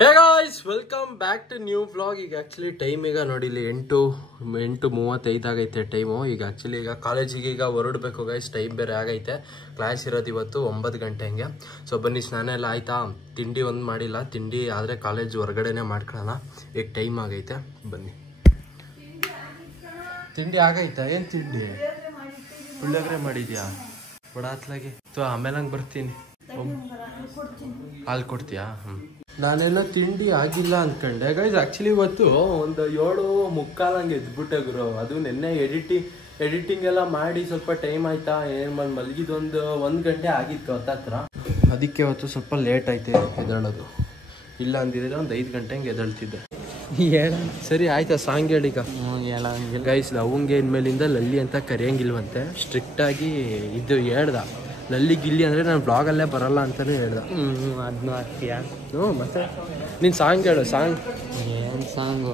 Hey guys, welcome back to new vlog. ಈಗ actually time ಈಗ ನೋಡಿ ಇಲ್ಲಿ 8:35 ಆಗೈತೆ ಟೈಮು. ಈಗ ಆ್ಯಕ್ಚುಲಿ ಈಗ ಕಾಲೇಜಿಗೆ ಈಗ ಹೊರಡಬೇಕು ಗೈಸ್. ಟೈಮ್ ಬೇರೆ ಆಗೈತೆ. ಕ್ಲಾಸ್ ಇರೋದು ಇವತ್ತು 9 ಗಂಟೆ ಹಂಗೆ. ಸೊ ಬನ್ನಿ, ಸ್ನಾನ ಎಲ್ಲ ಆಯ್ತಾ? ತಿಂಡಿ ಒಂದು ಮಾಡಿಲ್ಲ, ತಿಂಡಿ ಆದರೆ ಕಾಲೇಜ್ ಹೊರಗಡೆನೇ ಮಾಡ್ಕೊಳ್ಳೋಣ. ಈಗ ಟೈಮ್ ಆಗೈತೆ, ಬನ್ನಿ. ತಿಂಡಿ ಆಗೈತಾ? ಏನು ತಿಂಡಿ? ಪುಳಿಯೋಗರೆ ಮಾಡಿದ್ಯಾ? ಬಡ ಹತ್ಲಾಗೆ ಆಮೇಲೆ ಹಂಗೆ ಬರ್ತೀನಿ. ಹಾಲು ಕೊಡ್ತೀಯಾ? ನಾನೆಲ್ಲ ತಿಂಡಿ ಆಗಿಲ್ಲ ಅಂದ್ಕೊಂಡೆ ಗೈಸ್. ಆ್ಯಕ್ಚುಲಿ ಇವತ್ತು ಒಂದು 7:45 ಹಂಗೆ ಎದ್ಬಿಟ್ಟೆ ಗುರು. ಅದು ನೆನ್ನೆ ಎಡಿಟಿಂಗ್ ಎಲ್ಲ ಮಾಡಿ ಸ್ವಲ್ಪ ಟೈಮ್ ಆಯ್ತಾ, ಏನು ಮಲಗಿದ್ದು 1 ಗಂಟೆ ಆಗಿತ್ತು ಹತ್ತತ್ರ. ಅದಕ್ಕೆ ಇವತ್ತು ಸ್ವಲ್ಪ ಲೇಟ್ ಆಯ್ತು ಎದ್ದೇಳೋದು. ಇಲ್ಲ ಅಂದಿದ್ರೆ ಒಂದು 5 ಗಂಟೆ ಹಂಗೆ ಎದ್ದೇಳ್ತಿದ್ದೆ. ಸರಿ ಆಯ್ತಾ? Song ಹೇಳೀಗ guys. ಅವಂಗೆ ಇನ್ಮೇಲಿಂದ ಲಲ್ಲಿ ಅಂತ ಕರೆಯಂಗಿಲ್ವಂತೆ. ಸ್ಟ್ರಿಕ್ಟಾಗಿ ಇದು ಹೇಳ್ದ. ಲಲ್ಲಿ ಗಿಲ್ಲಿ ಅಂದರೆ ನಾನು ಬ್ಲಾಗಲ್ಲೇ ಬರಲ್ಲ ಅಂತಲೇ ಹೇಳ್ದ. ಅದನ್ನೂ ಆಗ್ತೀಯಾ? ಹ್ಞೂ, ಮತ್ತೆ ನೀನು ಸಾಂಗ್ ಹೇಳು. ಸಾಂಗ್ ಏನು ಸಾಂಗು?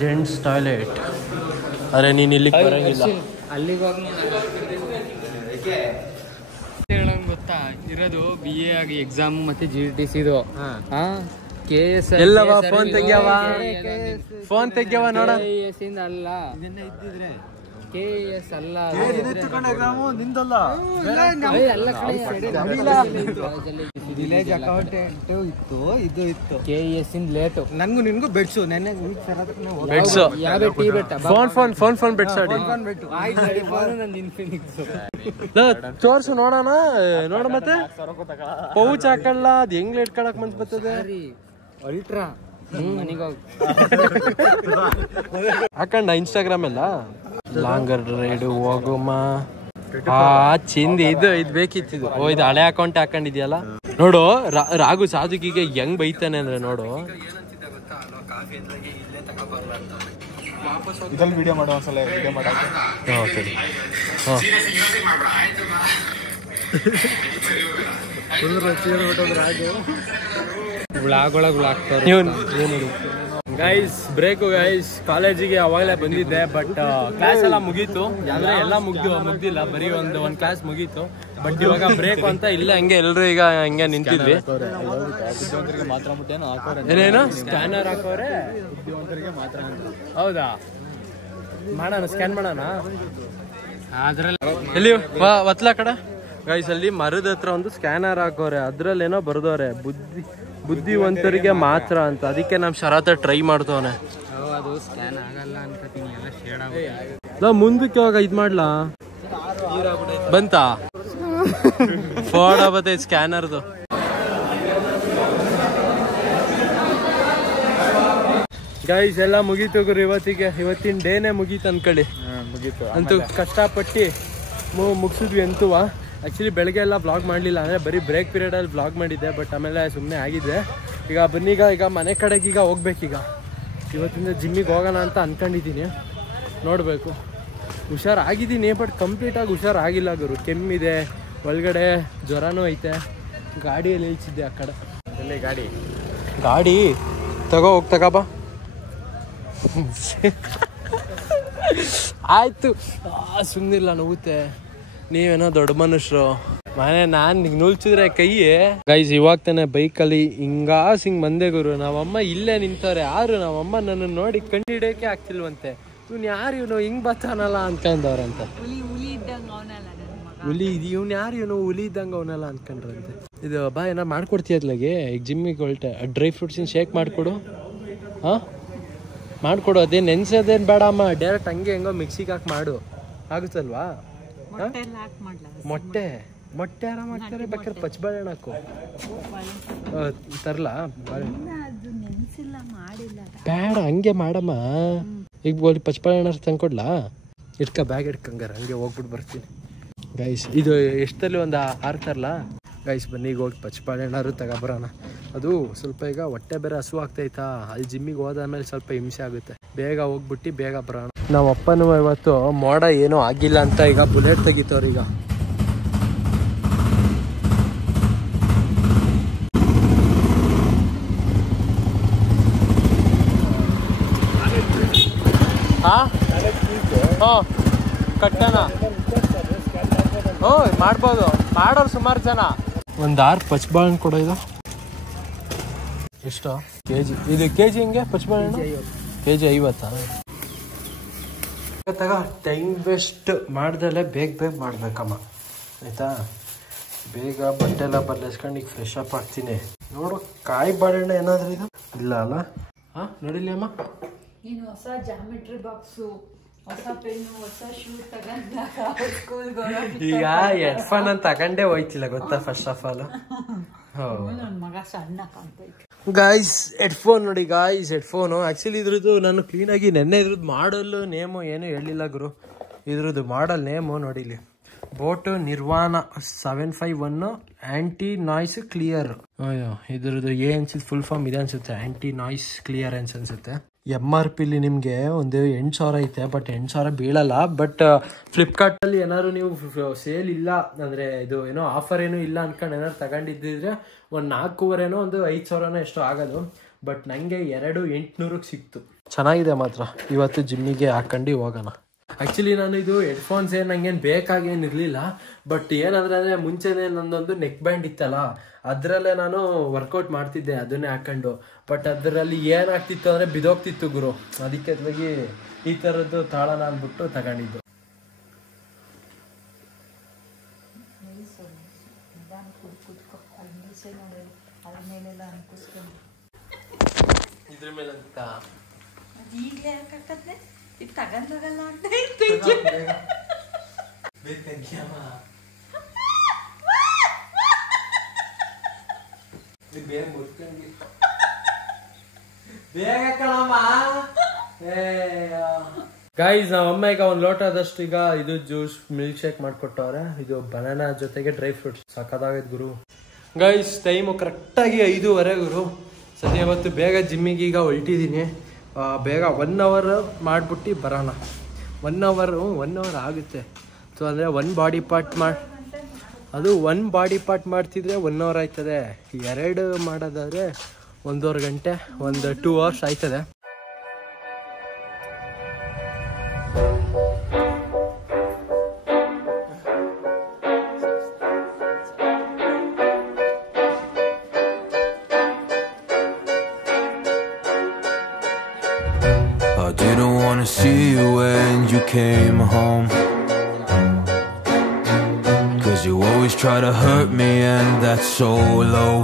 Gents toilet. ಅರೆ ನೀನು ಇಲ್ಲಿಗೆ ಬರೋಂಗಿಲ್ಲ. ಅಲ್ಲಿಗೆ ಹೋಗಿ ಹೇಳಂಗೆ ಗೊತ್ತಾ ಇರೋದು BA ಆಗಿ ಎಕ್ಸಾಮ್ ಮತ್ತೆ GTC ಇದು. KS ಎಲ್ಲವ ಫೋನ್ ತೆಗ್ಯಾವ? ಫೋನ್ ತೆಗ್ಯಾವ ನೋಡ. KS ಇಂದ ಅಲ್ಲ, KS ಅಲ್ಲ, ವಿಲೇಜ್ ಅಕೌಂಟೆಂಟ್ ಇತ್ತು, ಇದು ಇತ್ತು. KS ಇಂದ ಲೇಟು. ನನ್ಗೂ ನಿನ್ಗೂ ಬೆಡ್ಸು. ನೆನ್ನೆ ಬೆಡ್ಸು ಯಾವ್ದು ಟೀ ಬೆಟ್ಟ? ಫೋನ್ ಬೆಡ್ಸಾಡಿ. ತೋರ್ಸು ನೋಡೋಣ. ನೋಡ ಮತ್ತೆ ಪೌಚ್ ಹಾಕಲ್ಲ. ಅದು ಹೆಂಗ್ ಇಟ್ಕೊಳಕ್ ಮನ್ಸ್ ಬರ್ತದೆ? ಅಲ್ಟ್ರಾ ಮನಿಗೋಗಿ ಹಾಕಂಡ ಇನ್ಸ್ಟಾಗ್ರಾಮ್ ಎಲ್ಲ ಲಾಂಗರ್ ರೈಡು ಹೋಗುಮ. ಚಿಂದಿ ಇದು ಬೇಕಿತ್ತಿದ್ದು. ಓ, ಇದು ಹಳೆ ಅಕೌಂಟ್ ಹಾಕೊಂಡಿದ್ಯಲ್ಲ. ನೋಡು ರಾಘು ಸಾಧುಕಿಗೆ ಹೆಂಗ್ ಬೈತಾನೆ ಅಂದ್ರೆ ನೋಡು. ಇದ್ರಲ್ಲಿ ವಿಡಿಯೋ ಮಾಡೋ ಒಂದ್ಸಲ ವಿಡಿಯೋ ಮಾಡಕ್ಕೆ. ಸರಿ. ಬ್ಲಾಗ್ ಒಳಗೆ ಹಾಕ್ತಾರೆ. Guys break guys. ಕಾಲೇಜಿಗೆ ಅವಾಗಲೇ ಬಂದಿದ್ದೆ, ಬಟ್ ಕ್ಲಾಸ್ ಎಲ್ಲ ಮುಗೀತು. ಅಂದ್ರೆ ಎಲ್ಲ ಮುಗ್ದಿಲ್ಲ, ಬರೀ ಒಂದು ಕ್ಲಾಸ್ ಮುಗೀತು. ಬಟ್ ಇವಾಗ ಬ್ರೇಕ್ ಅಂತ ಇಲ್ಲ, ಹಂಗೆ ಎಲ್ರು ಈಗ ಹಂಗೆ ನಿಂತಿದ್ವಿ. ಏನೇನು ಸ್ಕ್ಯಾನರ್ ಹಾಕೋರೆ? ಹೌದಾ? ಮಾಡೋಣ, ಸ್ಕ್ಯಾನ್ ಮಾಡೋಣ. ಎಲ್ಲಿ ಒತ್ಲಾ ಕಡೆ ಗೈಸ್. ಅಲ್ಲಿ ಮರದ ಹತ್ರ ಒಂದು ಸ್ಕ್ಯಾನರ್ ಹಾಕೋರೆ. ಅದ್ರಲ್ಲೇನೋ ಬರ್ದವ್ರೆ ಬುದ್ಧಿವಂತರಿಗೆ ಮಾತ್ರ ಅಂತ. ಅದಕ್ಕೆ ನಮ್ ಶರತ ಟ್ರೈ ಮಾಡ್ತವನೆ. ಅದು ಸ್ಕ್ಯಾನ್ ಆಗಲ್ಲ ಅನ್ಕೋತೀನಿ, ಎಲ್ಲ ಶೇಡ್ ಆಗುತ್ತೆ. ಮುಂದಕ್ಕೆ ಹೋಗ ಇದ್ ಮಾಡ್ಲಾ? ಬಂತಾ ಫೋಡ ಬತ್ತೆ ಸ್ಕ್ಯಾನರ್ದು. ಗೈಸ್ ಎಲ್ಲ ಮುಗೀತು ಗುರು. ಇವತ್ತಿನ ಡೇನೆ ಮುಗೀತು ಅನ್ಕೊಳ್ಳಿ. ಅಂತೂ ಕಷ್ಟಪಟ್ಟು ಮುಗಿಸಿದ್ವಿ ಅಂತೂ. ಆ್ಯಕ್ಚುಲಿ ಬೆಳಗ್ಗೆ ಎಲ್ಲ ಬ್ಲಾಗ್ ಮಾಡಲಿಲ್ಲ, ಅಂದರೆ ಬರೀ ಬ್ರೇಕ್ ಪೀರಿಯಡಲ್ಲಿ ಬ್ಲಾಗ್ ಮಾಡಿದ್ದೆ. ಬಟ್ ಆಮೇಲೆ ಸುಮ್ಮನೆ ಆಗಿದೆ. ಈಗ ಬನ್ನೀಗ ಮನೆ ಕಡೆಗೆ ಈಗ ಹೋಗ್ಬೇಕೀಗ. ಇವತ್ತಿಂದ ಜಿಮ್ಮಿಗೆ ಹೋಗೋಣ ಅಂತ ಅಂದ್ಕೊಂಡಿದ್ದೀನಿ. ನೋಡಬೇಕು. ಹುಷಾರಾಗಿದ್ದೀನಿ, ಬಟ್ ಕಂಪ್ಲೀಟಾಗಿ ಹುಷಾರಾಗಿಲ್ಲ ಗುರು. ಕೆಮ್ಮಿದೆ, ಒಳಗಡೆ ಜ್ವರನೂ ಐತೆ. ಗಾಡಿಯಲ್ಲಿ ಇಳಿಸಿದ್ದೆ ಆ ಕಡೆ. ಎಲ್ಲಿ ಗಾಡಿ ತಗೋಬಾ. ಆಯಿತು, ಸುಮ್ಮನಿಲ್ಲ, ನೋವುತ್ತೆ. ನೀವೇನೋ ದೊಡ್ಡ ಮನುಷ್ಯರು. ನಾನು ನಿಂಗೆ ನುಲ್ಚಿದ್ರೆ ಕೈಯೇ. ಗೈಸ್ ಇವಾಗ ತಾನೆ ಬೈಕಲ್ಲಿ ಹಿಂಗ್ ಬಂದೆ ಗುರು. ನಾವಮ್ಮ ಇಲ್ಲೇ ನಿಂತವ್ರೆ. ಯಾರು ನಾವಮ್ಮ ನನ್ನ ನೋಡಿ ಕಂಡು ಹಿಡಿಯೋಕೆ ಆಗ್ತಿಲ್ವಂತೆ. ಇವ್ನು ಯಾರು ಇವನು ಹಿಂಗ್ ಬರ್ತಾನಲ್ಲ ಅನ್ಕೊಂಡವ್ರಂತೆ. ಇವ್ನು ಯಾರು ಇವನು ಹುಲಿ ಇದ್ದಂಗೆ ಅವನಲ್ಲ ಅನ್ಕೊಂಡ್ರಂತೆ. ಇದು ಬಾ, ಏನಾರು ಮಾಡ್ಕೊಡ್ತೀಯದ್ಲಾಗೆ. ಈಗ ಜಿಮ್ಮಿಗೆ ಹೊಲ್ಟೆ. ಡ್ರೈ ಫ್ರೂಟ್ಸಿನ ಶೇಕ್ ಮಾಡಿಕೊಡು. ಮಾಡಿಕೊಡು. ಅದೇನು ನೆನ್ಸೋದೇನು ಬೇಡ ಅಮ್ಮ. ಡೈರೆಕ್ಟ್ ಹಂಗೆ ಹೆಂಗೋ ಮಿಕ್ಸಿಗೆ ಹಾಕಿ ಮಾಡು. ಆಗುತ್ತಲ್ವಾ? ಮೊಟ್ಟೆ ಆರಾಮ ಹಾಕ್ತಾರೆ. ಬೇಕಾದ್ರೆ ಪಚ್ಚಬಾಳೆಹಣ್ಣು ಹಾಕು. ತರ್ಲಾ? ಬೇಡ, ಹಂಗೆ ಮಾಡಮ್ಮ. ಈಗ ಬೋಲಿ ಪಚ್ಚಬಾಳೆಹಣ್ಣು ತಂದ್ಕೊಡ್ಲಾ? ಬ್ಯಾಗ್ ಇಟ್ಕಂಗಾರ ಹಂಗೆ ಹೋಗ್ಬಿಟ್ಟು ಬರ್ತೀನಿ. ಗೈಸ್ ಇದು ಎಷ್ಟಲ್ಲಿ ಒಂದು 6 ತರಲಾ? ಗೈಸ್ ಬನ್ನಿ, ಈಗ ಹೋಗಿ ಪಚ್ಚಬಾಳೆಹಣ್ಣಾರು ತಗೊಬರೋಣ. ಅದು ಸ್ವಲ್ಪ ಈಗ ಹೊಟ್ಟೆ ಬೇರೆ ಹಸು ಆಗ್ತೈತಾ. ಅಲ್ಲಿ ಜಿಮ್ಮಿಗೆ ಹೋದಾದ್ಮೇಲೆ ಸ್ವಲ್ಪ ಹಿಂಸೆ ಆಗುತ್ತೆ. ಬೇಗ ಹೋಗ್ಬಿಟ್ಟು ಬೇಗ ಬರೋಣ. ನಮ್ಮ ಅಪ್ಪನೂ ಇವತ್ತು ಮೋಡ ಏನೂ ಆಗಿಲ್ಲ ಅಂತ ಈಗ ಬುಲೆಟ್ ತೆಗಿತವ್ರು. ಈಗ ಕಟ್ಟಣ. ಮಾಡ್ಬೋದು, ಮಾಡೋರು ಸುಮಾರು ಜನ. ಒಂದು 6 ಪಚ್ಚಬಾಳೆಹಣ್ಣು ಕೊಡೋ. ಇದು ಎಷ್ಟು ಕೆಜಿ ಇದು ಕೆಜಿ ಹಿಂಗೆ ಪಚ್ಚಬಾಳೆಹಣ್ಣು ಕೆಜಿ 50 ತಗ ಟೈಮ್ ವೇಸ್ಟ್ ಮಾಡ್ದಲ್ಲೇ ಬೇಗ ಮಾಡ್ಬೇಕಮ್ಮ ಆಯ್ತಾ ಬೇಗ ಬಟ್ಟೆ ಎಲ್ಲ ಬದಲಿಸ್ಕೊಂಡು ಈಗ ಫ್ರೆಶ್ ಅಪ್ ಆಗ್ತೀನಿ ನೋಡು ಕಾಯಿ ಬಾಳೆಹಣ್ಣು ಏನಾದ್ರೂ ಇದು ಇಲ್ಲ ಅಲ್ಲ ಹಾಂ ನೋಡಿಲಿ ಅಮ್ಮ ನೀನು ಹೊಸ ಜಾಮೆಟ್ರಿ ಬಾಕ್ಸು ಹೊಸ ಪೆನ್ನು ಹೊಸ ಶೂ ತಗೊಂಡಾಗ ಸ್ಕೂಲ್ಗೆ ಈಗ ಹೆಡ್ಫೋನ್ ಅಂತ ತಗೊಂಡೇ ಹೋಯ್ತಿಲ್ಲ ಗೊತ್ತಾ ಫಸ್ಟ್ ಆಫ್ ಆಲ್ ನನ್ನ ಮಗ ಸಣ್ಣ ಕಾಣ್ತೈತೆ ಗಾಯ್ಸ್ ಹೆಡ್ಫೋನ್ ನೋಡಿ ಗಾಯ್ಸ್ ಹೆಡ್ಫೋನು ಆ್ಯಕ್ಚುಲಿ ಇದ್ರದ್ದು ನಾನು ಕ್ಲೀನಾಗಿ ನೆನ್ನೆ ಇದ್ರದ್ದು ಮಾಡಲು ನೇಮು ಏನೂ ಹೇಳಿಲ್ಲ ಗುರು ಇದ್ರದ್ದು ಮಾಡಲ್ ನೇಮು ನೋಡಿಲಿ ಬೋಟ್ ನಿರ್ವಾಣ 751 ಆ್ಯಂಟಿ ನಾಯ್ಸ್ ಕ್ಲಿಯರ್ ಅಯ್ಯೋ ಇದ್ರದ್ದು ಅನ್ಸುತ್ತೆ ಫುಲ್ ಫಾರ್ಮ್ ಇದೆ ಅನ್ಸುತ್ತೆ ಆ್ಯಂಟಿ ನಾಯ್ಸ್ ಕ್ಲಿಯರೆನ್ಸ್ ಅನ್ಸುತ್ತೆ MRP ನಿಮಗೆ ಒಂದು 8,000 ಐತೆ ಬಟ್ 8,000 ಬೀಳಲ್ಲ ಬಟ್ ಫ್ಲಿಪ್ಕಾರ್ಟಲ್ಲಿ ಏನಾದ್ರು ನೀವು ಸೇಲ್ ಇಲ್ಲ ಅಂದರೆ ಇದು ಏನೋ ಆಫರ್ ಏನೂ ಇಲ್ಲ ಅನ್ಕೊಂಡು ಏನಾದ್ರು ತಗೊಂಡಿದ್ದಿದ್ರೆ ಒಂದು 4,500 ಒಂದು 5,000 ಎಷ್ಟು ಆಗೋದು ಬಟ್ ನನಗೆ 2,800 ಸಿಕ್ತು ಚೆನ್ನಾಗಿದೆ ಮಾತ್ರ ಇವತ್ತು ಜಿಮ್ಮಿಗೆ ಹಾಕೊಂಡು ಹೋಗೋಣ ಆ್ಯಕ್ಚುಲಿ ನಾನು ಇದು ಹೆಡ್ಫೋನ್ಸ್ ಏನು ನಂಗೇನು ಬೇಕಾಗೇನಿರಲಿಲ್ಲ ಬಟ್ ಏನಂದ್ರೆ ಮುಂಚೆನೇ ನನ್ನೊಂದು ನೆಕ್ ಬ್ಯಾಂಡ್ ಇತ್ತಲ್ಲ ಅದರಲ್ಲೇ ನಾನು ವರ್ಕೌಟ್ ಮಾಡ್ತಿದ್ದೆ ಅದನ್ನೇ ಹಾಕೊಂಡು ಬಟ್ ಅದರಲ್ಲಿ ಏನಾಗ್ತಿತ್ತು ಅಂದರೆ ಬಿದೋಗ್ತಿತ್ತು ಗುರು ಅದಕ್ಕೆ ಅದ್ರಾಗಿ ಈ ಥರದ್ದು ತಾಳನ ಅಂದ್ಬಿಟ್ಟು ತಗೊಂಡಿದ್ದು ಇದ್ರ ಮೇಲೆ ಅಂತ ಈಗಲೇ ಯಾಕಂದ್ರೆ ಇದು ತಗೊಂಡೋಗಲ್ಲ ಅಂತ ಗೈಸ್ ನಾವಮ್ಮ ಈಗ ಒಂದು ಲೋಟದಷ್ಟು ಈಗ ಇದು ಜ್ಯೂಸ್ ಮಿಲ್ಕ್ ಶೇಕ್ ಮಾಡ್ಕೊಟ್ಟವ್ರೆ ಇದು ಬನಾನಾ ಜೊತೆಗೆ ಡ್ರೈ ಫ್ರೂಟ್ಸ್ ಸಾಕಾಗೈತೆ ಗುರು ಗೈಸ್ ಟೈಮು ಕರೆಕ್ಟಾಗಿ 5:15 ಗುರು ಸದ್ಯ ಇವತ್ತು ಬೇಗ ಜಿಮ್ಮಿಗೆ ಈಗ ಹೊಲ್ಟಿದ್ದೀನಿ ಬೇಗ 1 ಅವರ್ ಮಾಡಿಬಿಟ್ಟು ಬರೋಣ 1 ಅವರ್ ಆಗುತ್ತೆ ಸೊ ಅಂದರೆ ಒಂದು ಬಾಡಿ ಪಾರ್ಟ್ ಮಾಡ್ತಿದ್ರೆ 1 ಅವರ್ ಆಯ್ತದೆ 2 ಮಾಡೋದಾದರೆ 1.5 ಗಂಟೆ 2 ಅವರ್ಸ್ ಆಯ್ತದೆ I didn't wanna see you when you came home, 'cause you always try to hurt me and that's so low.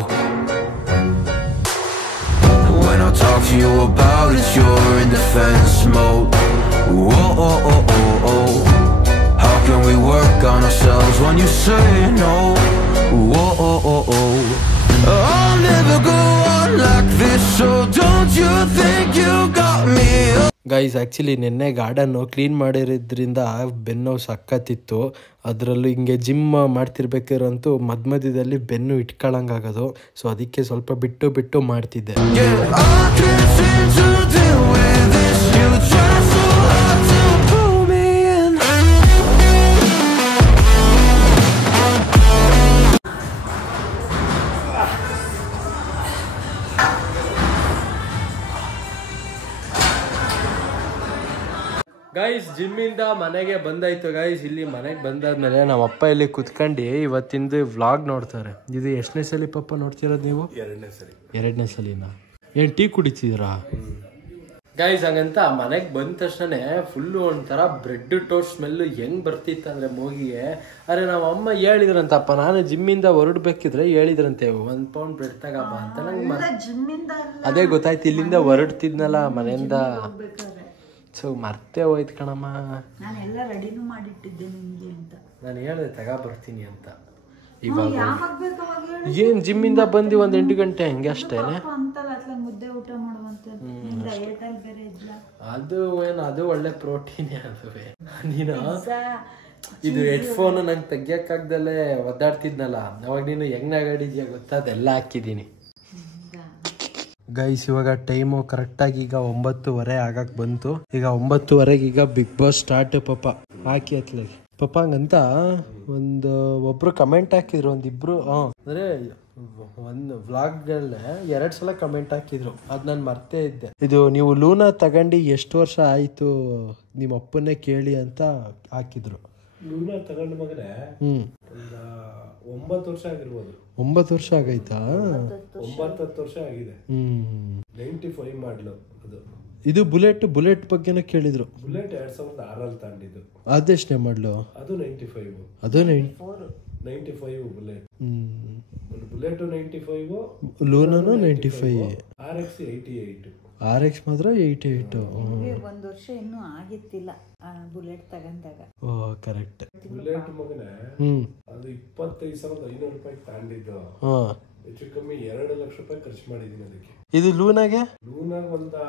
When I talk to you about it, you're in defense mode. Whoa, oh, oh, oh, oh. How can we work on ourselves when you say no? Whoa, oh, oh, oh. I'll never go on like this, so don't you think you got me? Guys actually ನಿನ್ನೆ ಗಾರ್ಡನ್ನು clean ಮಾಡಿರೋದ್ರಿಂದ ಬೆನ್ನು ಸಕ್ಕತ್ತಿತ್ತು ಅದರಲ್ಲೂ ಹಿಂಗೆ gym ಮಾಡ್ತಿರ್ಬೇಕಿರೋಂತೂ ಮಧ್ಯದಲ್ಲಿ ಬೆನ್ನು ಇಟ್ಕೊಳ್ಳಂಗಾಗೋದು so ಅದಕ್ಕೆ ಸ್ವಲ್ಪ ಬಿಟ್ಟು ಮಾಡ್ತಿದ್ದೆ ಗೈಸ್ ಜಿಮ್ಮಿಂದ ಮನೆಗೆ ಬಂದಾಯ್ತು ಗೈಸ್ ಇಲ್ಲಿ ಮನೆಗೆ ಬಂದಾದ್ಮೇಲೆ ನಮ್ಮ ಅಪ್ಪ ಇಲ್ಲಿ ಕುತ್ಕೊಂಡು ಇವತ್ತಿಂದು ವ್ಲಾಗ್ ನೋಡ್ತಾರೆ ಇದು ಎಷ್ಟನೇ ಸಲ ಪಪ್ಪ ನೋಡ್ತಿರೋದು ನೀವು 2ನೇ ಸಲಿನಾ ಏನು ಟೀ ಕುಡಿತಿದ್ದೀರಾ ಗೈಸ್ ಹಂಗಂತ ಮನೆಗೆ ಬಂದ ತಕ್ಷಣ ಫುಲ್ಲು ಒಂಥರ ಬ್ರೆಡ್ ಟೋಸ್ಟ್ ಸ್ಮೆಲ್ಲು ಹೆಂಗ್ ಬರ್ತಿತ್ತು ಅಂದ್ರೆ ಮೂಗಿಗೆ ಅರೆ ನಮ್ಮ ಅಮ್ಮ ಹೇಳಿದ್ರಂತಪ್ಪ ನಾನು ಜಿಮ್ಮಿಂದ ಹೊರಡ್ಬೇಕಿದ್ರೆ ಹೇಳಿದ್ರಂತೆ 1 ಪೌಂಡ್ ಬ್ರೆಡ್ ತಗಪ್ಪ ಅಂತ ನಂಗೆ ಅದೇ ಗೊತ್ತಾಯ್ತು ಇಲ್ಲಿಂದ ಹೊರಡ್ತಿದ್ನಲ್ಲ ಮನೆಯಿಂದ ಸೊ ಮರ್ತೇ ಹೋಯ್ತು ಕಣಮ್ಮ ನಾನೆಲ್ಲ ರೆಡಿನೂ ಮಾಡಿಟ್ಟಿದ್ದೆ ನಿಮಗೆ ಅಂತ ನಾನು ಹೇಳಿದೆ ಬರ್ತೀನಿ ಅಂತ ಇವಾಗ ಏನ್ ಜಿಮ್ಮಿಂದ ಬಂದು 8 ಗಂಟೆ ಹಂಗೆ ಅಷ್ಟೇನೆ ಮುದ್ದೆ ಊಟ ಮಾಡುವಂತ ಅದು ಒಳ್ಳೆ ಪ್ರೋಟೀನ್ ಅದುವೆ ನೀನು ಇದು ಹೆಡ್ಫೋನ್ ನಂಗೆ ತೆಗಿಯಕ್ಕಾಗ್ದಲ್ಲೇ ಒದ್ದಾಡ್ತಿದ್ನಲ್ಲ ಅವಾಗ ನೀನು ಹೆಂಗ್ ನಗಾಡಿದ್ಯಾ ಗೊತ್ತಾ ಅದೆಲ್ಲ ಹಾಕಿದ್ದೀನಿ ಗೈಸ್ ಇವಾಗ ಟೈಮು ಕರೆಕ್ಟಾಗಿ ಈಗ 9:30 ಆಗಕ್ಕೆ ಬಂತು ಈಗ 9:30 ಈಗ ಬಿಗ್ ಬಾಸ್ ಸ್ಟಾರ್ಟ್ ಪಾಪ ಹಾಕಿ ಅತ್ಲಾಗಿ ಪಾಪ ಹಂಗಂತ ಒಬ್ರು ಕಮೆಂಟ್ ಹಾಕಿದ್ರು ಒಂದಿಬ್ರು ಅಂದ್ರೆ ಒಂದು ವ್ಲಾಗ್ಗಳನ್ನ 2 ಸಲ ಕಮೆಂಟ್ ಹಾಕಿದ್ರು ಅದು ನಾನು ಮರ್ತೇ ಇದ್ದೆ ಇದು ನೀವು ಲೂನಾ ತಗೊಂಡು ಎಷ್ಟು ವರ್ಷ ಆಯಿತು ನಿಮ್ಮ ಅಪ್ಪನ್ನೇ ಕೇಳಿ ಅಂತ ಹಾಕಿದ್ರು ಲೂನಾ ತಗೊಂಡ ಮಗನೇ ಹ್ಮ್ ಒಂದು 9 ವರ್ಷ ಆಗಿರ್ಬೋದು. 9 ವರ್ಷ ಆಗೈತಾ? 9-10 ವರ್ಷ ಆಗಿದೆ. 95 ಮಾಡ್ಲು ಅದು. ಇದು ಬುಲೆಟ್ ಬಗ್ಗೆನೂ ಕೇಳಿದ್ರು. ಬುಲೆಟ್ 2006 ತಗೊಂಡಿದ್ದು. ಅದೆಷ್ಟನೇ ಮಾಡ್ಲು? ಅದು 95. ಅದು 95 ಬುಲೆಟ್. ಒಂದು ಬುಲೆಟ್ 95, ಲೂನಾನು 95, RX 88. RX ಮಾತ್ರ 88. 1 ವರ್ಷ ಇನ್ನೂ ಆಗಿತ್ತಿಲ್ಲ ಬುಲೆಟ್ ತಗೊಂಡಾಗ. ಓ ಕರೆಕ್ಟ್. ಬುಲೆಟ್ ಮಗನೇ ಅದು 25,500 ರೂಪಾಯಿ ತಗೊಂಡಿದ್ದು. ಹೆಚ್ಚು ಕಮ್ಮಿ 2 ಲಕ್ಷ ರೂಪಾಯಿ ಖರ್ಚು ಮಾಡಿದೀನಿ ಅದಕ್ಕೆ. ಇದು ಲೂನಾಗೆ ಒಂದು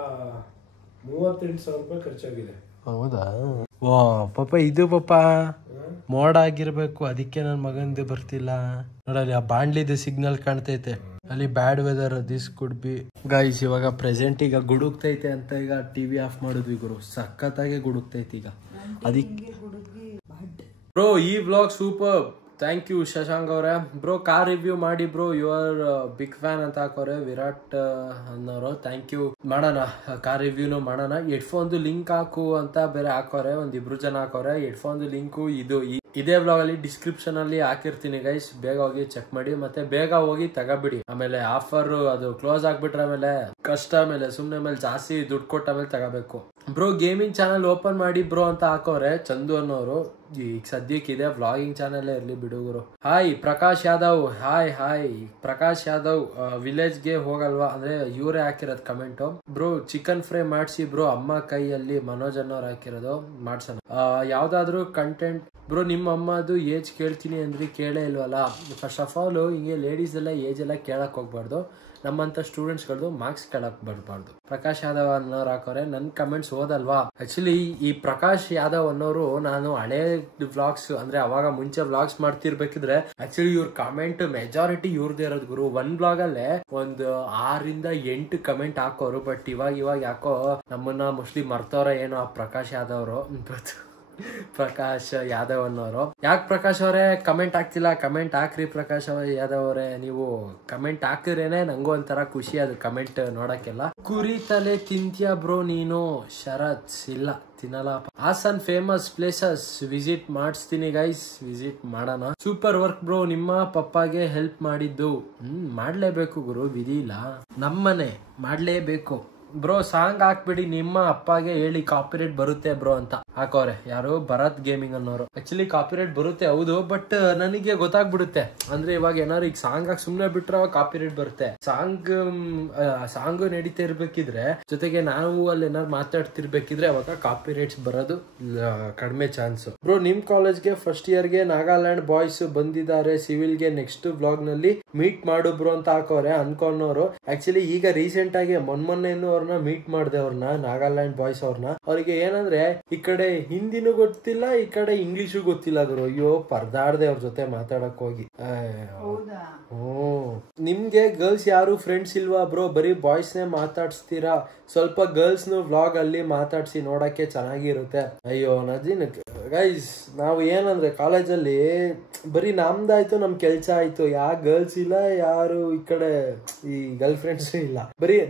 38,000 ರೂಪಾಯಿ ಖರ್ಚಾಗಿದೆ. ಹೌದಾ? ವಾ ಪಾಪ ಇದು ಪಾಪ ಮೋಡ ಆಗಿರ್ಬೇಕು, ಅದಕ್ಕೆ ನನ್ನ ಮಗಂದು ಬರ್ತಿಲ್ಲ ನೋಡಲ್ಲಿ. ಆ ಬಾಂಡ್ಲಿದು ಸಿಗ್ನಲ್ ಕಾಣ್ತೈತೆ ಅಲ್ಲಿ, bad weather, this could be. Guys ಇವಾಗ ಪ್ರೆಸೆಂಟ್ ಈಗ ಗುಡುಕ್ತೈತೆ ಅಂತ ಈಗ ಟಿವಿ ಆಫ್ ಮಾಡಿದ್ವಿ ಗುರು. ಸಖತ್ತಾಗೆ ಗುಡುಕ್ತೈತೆ ಈಗ ಅದಕ್ಕೆ. ಬ್ರೋ ಈ vlog super, thank you Shashank ಅವರೇ. ಬ್ರೋ ಕಾರ್ ರಿವ್ಯೂ ಮಾಡಿ bro, you are big fan ಅಂತ ಹಾಕೋರೆ ವಿರಾಟ್ ಅನ್ನೋರು. Thank you. ಮಾಡೋಣ ಕಾರ್ ರಿವ್ಯೂನು ಮಾಡೋಣ. ಹೆಡ್ಫೋನ್ದು ಲಿಂಕ್ ಹಾಕು ಅಂತ ಬೇರೆ ಹಾಕೋರೆ, 1-2 ಜನ ಹಾಕೋರೆ. ಹೆಡ್ಫೋನ್ದು ಲಿಂಕು ಇದೇ ವ್ಲಾಗ್ ಅಲ್ಲಿ ಡಿಸ್ಕ್ರಿಪ್ಷನ್ ಅಲ್ಲಿ ಹಾಕಿರ್ತೀನಿ ಗೈಸ್, ಬೇಗ ಹೋಗಿ ಚೆಕ್ ಮಾಡಿ, ಮತ್ತೆ ಬೇಗ ಹೋಗಿ ತಗೋಬಿಡಿ. ಆಮೇಲೆ ಆಫರ್ ಅದು ಕ್ಲೋಸ್ ಆಗ್ಬಿಟ್ರೆ ಆಮೇಲೆ ಕಷ್ಟ, ಆಮೇಲೆ ಸುಮ್ನೆ ಮೇಲೆ ಜಾಸ್ತಿ ದುಡ್ಡು ಕೊಟ್ಟ ಆಮೇಲೆ ತಗೋಬೇಕು. ಬ್ರೋ ಗೇಮಿಂಗ್ ಚಾನಲ್ ಓಪನ್ ಮಾಡಿ ಬ್ರೋ ಅಂತ ಹಾಕೋರೆ ಚಂದು ಅನ್ನೋರು. ಈಗ ಸದ್ಯಕ್ಕೆ ಇದೆ ವ್ಲಾಗಿಂಗ್ ಚಾನಲ್ ಇರ್ಲಿ ಬಿಡುಗರು. Hi Prakash Yadav, hi Prakash Yadav. Village ಗೆ ಹೋಗಲ್ವಾ ಅಂದ್ರೆ ಇವರೇ ಹಾಕಿರೋದು ಕಮೆಂಟ್. ಬ್ರೋ ಚಿಕನ್ ಫ್ರೈ ಮಾಡ್ಸಿ ಬ್ರೋ, ಅಮ್ಮ ಕೈಯಲ್ಲಿ. ಮನೋಜ್ ಅನ್ನೋರು ಹಾಕಿರೋದು, ಮಾಡ್ಸೋಣ. ಯಾವ್ದಾದ್ರು ಕಂಟೆಂಟ್ ಬ್ರೋ. ನಿಮ್ಮ ಅಮ್ಮದು ಏಜ್ ಕೇಳ್ತೀನಿ ಅಂದ್ರಿ, ಕೇಳೇ ಇಲ್ವಲ್ಲ. ಫಸ್ಟ್ ಆಫ್ ಆಲ್ ಹಿಂಗೆ ಲೇಡೀಸ್ ಎಲ್ಲ ಏಜ್ ಎಲ್ಲ ಕೇಳಕ್ ಹೋಗ್ಬಾರ್ದು, ನಮ್ಮಂತ ಸ್ಟೂಡೆಂಟ್ಸ್ಗಳದ್ದು ಮಾರ್ಕ್ಸ್ ಕೇಳಕ್ ಬರ್ಬಾರ್ದು. ಪ್ರಕಾಶ್ ಯಾದವ್ ಅನ್ನೋರು ಹಾಕೋರೆ. ನನ್ ಕಮೆಂಟ್ಸ್ ಓದಲ್ವಾ? ಆಕ್ಚುಲಿ ಈ ಪ್ರಕಾಶ್ ಯಾದವ್ ಅನ್ನೋರು ನಾನು ಹಳೆ ವ್ಲಾಗ್ಸ್ ಅಂದ್ರೆ ಅವಾಗ ಮುಂಚೆ ವ್ಲಾಗ್ಸ್ ಮಾಡ್ತಿರ್ಬೇಕಿದ್ರೆ ಆಕ್ಚುಲಿ ಇವ್ರ ಕಮೆಂಟ್ ಮೆಜಾರಿಟಿ ಇವ್ರದೇ ಇರೋದು ಗುರು. ಒಂದ್ ಬ್ಲಾಗ್ ಅಲ್ಲೇ ಒಂದು 6-8 ಕಮೆಂಟ್ ಹಾಕೋರು. ಬಟ್ ಇವಾಗ ಯಾಕೋ ನಮ್ಮನ್ನ ಮೋಸ್ಟ್ಲಿ ಮರ್ತವ್ರ ಏನೋ ಆ ಪ್ರಕಾಶ್ ಯಾದವ್ ಅವರು. ಪ್ರಕಾಶ್ ಯಾದವ್ ಅನ್ನೋರು. ಯಾಕೆ ಪ್ರಕಾಶ್ ಅವರೇ ಕಮೆಂಟ್ ಹಾಕ್ತಿಲ್ಲ? ಕಮೆಂಟ್ ಹಾಕ್ರಿ ಪ್ರಕಾಶ್ ಯಾದವ್ ಅವರೇ. ನೀವು ಕಮೆಂಟ್ ಹಾಕಿದ್ರೇನೆ ನಂಗೂ ಒಂಥರ ಖುಷಿ ಅದು ಕಮೆಂಟ್ ನೋಡಕ್ಕೆಲ್ಲ. ಕುರಿ ತಲೆ ತಿಂತ್ಯಾ ಬ್ರೋ ನೀನು? ಶರತ್ ಇಲ್ಲ ತಿನ್ನಲ್ಲ. ಹಾಸನ್ ಫೇಮಸ್ ಪ್ಲೇಸಸ್ ವಿಸಿಟ್ ಮಾಡಿಸ್ತೀನಿ ಗೈಸ್, ವಿಸಿಟ್ ಮಾಡೋಣ. ಸೂಪರ್ ವರ್ಕ್ ಬ್ರೋ, ನಿಮ್ಮ ಪಪ್ಪಾಗೆ ಹೆಲ್ಪ್ ಮಾಡಿದ್ದು. ಮಾಡ್ಲೇಬೇಕು ಗುರು, ವಿಧಿ ಇಲ್ಲ. ನಮ್ಮನೆ ಮಾಡ್ಲೇಬೇಕು ಬ್ರೋ. ಸಾಂಗ್ ಹಾಕ್ಬಿಡಿ, ನಿಮ್ಮ ಅಪ್ಪಗೆ ಹೇಳಿ ಕಾಪಿರೇಟ್ ಬರುತ್ತೆ ಬ್ರೋ ಅಂತ ಹಾಕೋರೆ. ಯಾರು? ಭರತ್ ಗೇಮಿಂಗ್ ಅನ್ನೋರು. ಆಕ್ಚುಲಿ ಕಾಪಿರೇಟ್ ಬರುತ್ತೆ ಹೌದು, ಬಟ್ ನನಗೆ ಗೊತ್ತಾಗ್ಬಿಡುತ್ತೆ. ಅಂದ್ರೆ ಇವಾಗ ಏನಾದ್ರು ಈಗ ಸಾಂಗ್ ಹಾಕಿ ಸುಮ್ನೆ ಬಿಟ್ರೆ ಕಾಪಿರೇಟ್ ಬರುತ್ತೆ. ಸಾಂಗ್ ನಡೀತಾ ಇರ್ಬೇಕಿದ್ರೆ ಜೊತೆಗೆ ನಾವು ಅಲ್ಲಿ ಏನಾದ್ರು ಮಾತಾಡ್ತಿರ್ಬೇಕಿದ್ರೆ ಅವಾಗ ಕಾಪಿರೇಟ್ಸ್ ಬರೋದು ಕಡಿಮೆ ಚಾನ್ಸ್. ಬ್ರೋ ನಿಮ್ ಕಾಲೇಜ್ಗೆ ಫಸ್ಟ್ ಇಯರ್ಗೆ ನಾಗಾಲ್ಯಾಂಡ್ ಬಾಯ್ಸ್ ಬಂದಿದ್ದಾರೆ, ಸಿವಿಲ್ಗೆ ನೆಕ್ಸ್ಟ್ ಬ್ಲಾಗ್ ನಲ್ಲಿ ಮೀಟ್ ಮಾಡು ಬ್ರೋ ಅಂತ ಹಾಕೋರೆ ಅನ್ಕೊಂಡವ್ರು. ಆಕ್ಚುಲಿ ಈಗ ರೀಸೆಂಟ್ ಆಗಿ ಮೊನ್ನೆ ಮೀಟ್ ಮಾಡಿದೆ ಅವ್ರನ್ನ, ನಾಗಾಲ್ಯಾಂಡ್ ಬಾಯ್ಸ್ ಅವ್ರನ್ನ. ಅವ್ರಿಗೆ ಏನಂದ್ರೆ ಈ ಕಡೆ ಹಿಂದಿನೂ ಗೊತ್ತಿಲ್ಲ, ಈ ಕಡೆ ಇಂಗ್ಲಿಷು ಗೊತ್ತಿಲ್ಲ ಗುರು. ಅಯ್ಯೋ ಪರ್ದಾಡ್ದೆ ಅವ್ರ ಜೊತೆ ಮಾತಾಡಕ್ ಹೋಗಿ. ನಿಮ್ಗೆ ಗರ್ಲ್ಸ್ ಯಾರು ಫ್ರೆಂಡ್ಸ್ ಇಲ್ವಾ ಬ್ರೋ? ಬರೀ ಬಾಯ್ಸ್ ನೇ ಮಾತಾಡ್ಸ್ತೀರಾ? ಸ್ವಲ್ಪ ಗರ್ಲ್ಸ್ ನು ವ್ಲಾಗ್ ಅಲ್ಲಿ ಮಾತಾಡ್ಸಿ, ನೋಡಕ್ಕೆ ಚೆನ್ನಾಗಿರುತ್ತೆ. ಅಯ್ಯೋ ನದೀನ್ ಗೈಸ್, ನಾವು ಏನಂದ್ರೆ ಕಾಲೇಜಲ್ಲಿ ಬರೀ ನಮ್ದಾಯ್ತು, ನಮ್ ಕೆಲ್ಸ ಆಯ್ತು. ಯಾ ಗರ್ಲ್ಸ್ ಇಲ್ಲ, ಯಾರು ಈ ಕಡೆ ಈ ಗರ್ಲ್ ಫ್ರೆಂಡ್ಸ್ ಇಲ್ಲ.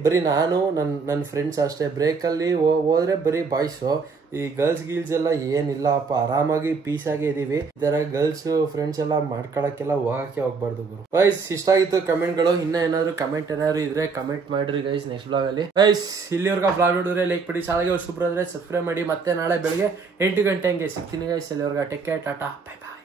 ಬರೀ ನಾನು ನನ್ನ ಫ್ರೆಂಡ್ಸ್ ಅಷ್ಟೇ. ಬ್ರೇಕ್ ಅಲ್ಲಿ ಹೋದ್ರೆ ಬರೀ ಬಾಯ್ಸು. ಈ ಗರ್ಲ್ಸ್ ಗೀಲ್ಸ್ ಎಲ್ಲ ಏನಿಲ್ಲಪ್ಪ, ಆರಾಮಾಗಿ ಪೀಸ್ ಆಗಿ ಇದೀವಿ. ಈ ತರ ಗರ್ಲ್ಸ್ ಫ್ರೆಂಡ್ಸ್ ಎಲ್ಲ ಮಾಡ್ಕೊಳಕ್ಕೆಲ್ಲ ಹೋಗಕ್ಕೆ ಹೋಗ್ಬಾರ್ದು ಗುರು. ಗೈಸ್ ಇಷ್ಟ ಆಗಿತ್ತು ಕಮೆಂಟ್ಗಳು. ಇನ್ನ ಏನಾದ್ರು ಕಮೆಂಟ್ ಏನಾದ್ರು ಇದ್ರೆ ಕಮೆಂಟ್ ಮಾಡ್ರಿ ಗೈಸ್ ನೆಕ್ಸ್ಟ್ ಬ್ಲಾಗ್ ಅಲ್ಲಿ. ಗೈಸ್ ಇಲ್ಲಿವರೆಗೂ ಬ್ಲಾಗ್ ನೋಡಿದ್ರೆ ಲೈಕ್ ಬಿಡಿ, ಚಾನಲ್ಗೆ ಸೂಪರ್ ಆದ್ರೆ ಸಬ್ಸ್ಕ್ರೈಬ್ ಮಾಡಿ. ಮತ್ತೆ ನಾಳೆ ಬೆಳಗ್ಗೆ 8 ಗಂಟೆ ಹಂಗೆ ಸಿಗ್ತೀನಿ ಗೈಸ್. ಇಲ್ಲಿವರೆಗೂ ಟೇಕ್ ಕೇರ್, ಟಾಟಾ, ಬೈ ಬಾಯ್.